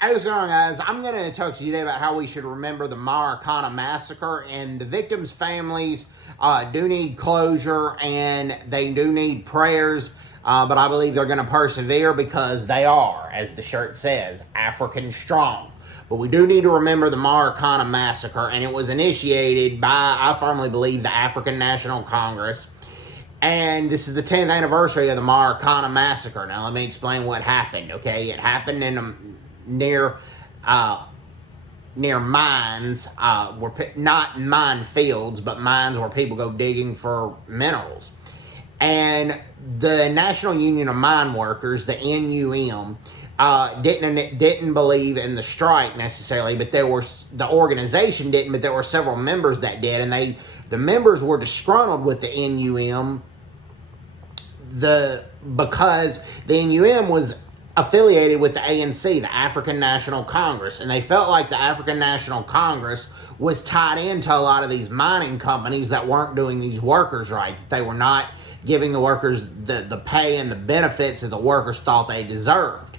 Hey, what's going on, guys? I'm going to talk to you today about how we should remember the Marikana Massacre, and the victims' families do need closure and they do need prayers, but I believe they're going to persevere because they are, as the shirt says, African strong. But we do need to remember the Marikana Massacre, and it was initiated by, I firmly believe, the African National Congress. And this is the 10th anniversary of the Marikana Massacre. Now, let me explain what happened, okay? It happened in near mines, not mine fields, but mines where people go digging for minerals. And the National Union of Mine Workers, the NUM, didn't believe in the strike necessarily, but the organization didn't, but there were several members that did, and the members were disgruntled with the NUM because the NUM was affiliated with the ANC, the African National Congress, and they felt like the African National Congress was tied into a lot of these mining companies that weren't doing these workers right, that they were not giving the workers the pay and the benefits that the workers thought they deserved.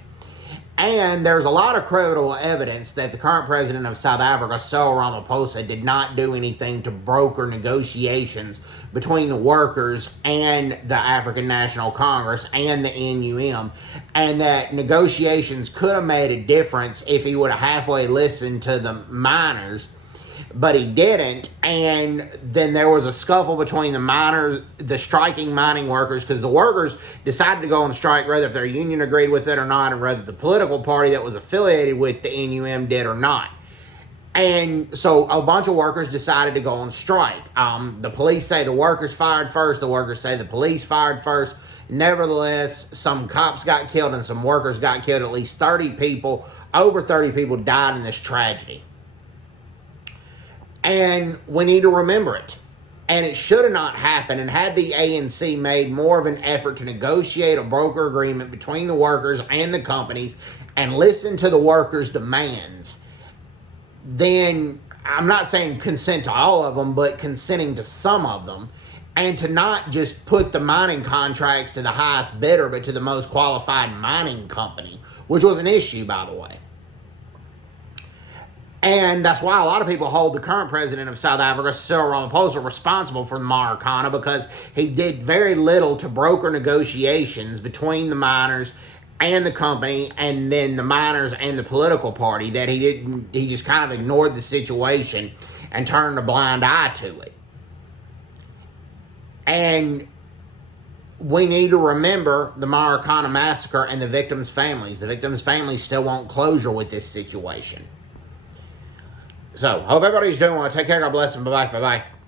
And there's a lot of credible evidence that the current president of South Africa, Cyril Ramaphosa, did not do anything to broker negotiations between the workers and the African National Congress and the NUM, and that negotiations could have made a difference if he would have halfway listened to the miners, but he didn't. And then there was a scuffle between the striking mining workers, because the workers decided to go on strike whether if their union agreed with it or not, and whether the political party that was affiliated with the NUM did or not. And so a bunch of workers decided to go on strike. The police say the workers fired first. The workers say the police fired first. Nevertheless, some cops got killed and some workers got killed. At least 30 people, over 30 people died in this tragedy. And we need to remember it. And it should have not happened. And had the ANC made more of an effort to negotiate a broker agreement between the workers and the companies and listen to the workers' demands, then I'm not saying consent to all of them, but consenting to some of them, and to not just put the mining contracts to the highest bidder, but to the most qualified mining company, which was an issue, by the way. And that's why a lot of people hold the current president of South Africa, Cyril Ramaphosa, responsible for the Marikana, because he did very little to broker negotiations between the miners and the company, and then the miners and the political party, that he just kind of ignored the situation and turned a blind eye to it. And we need to remember the Marikana Massacre and the victims' families. The victims' families still want closure with this situation. So, hope everybody's doing well. Take care. God bless, and bye-bye. Bye-bye.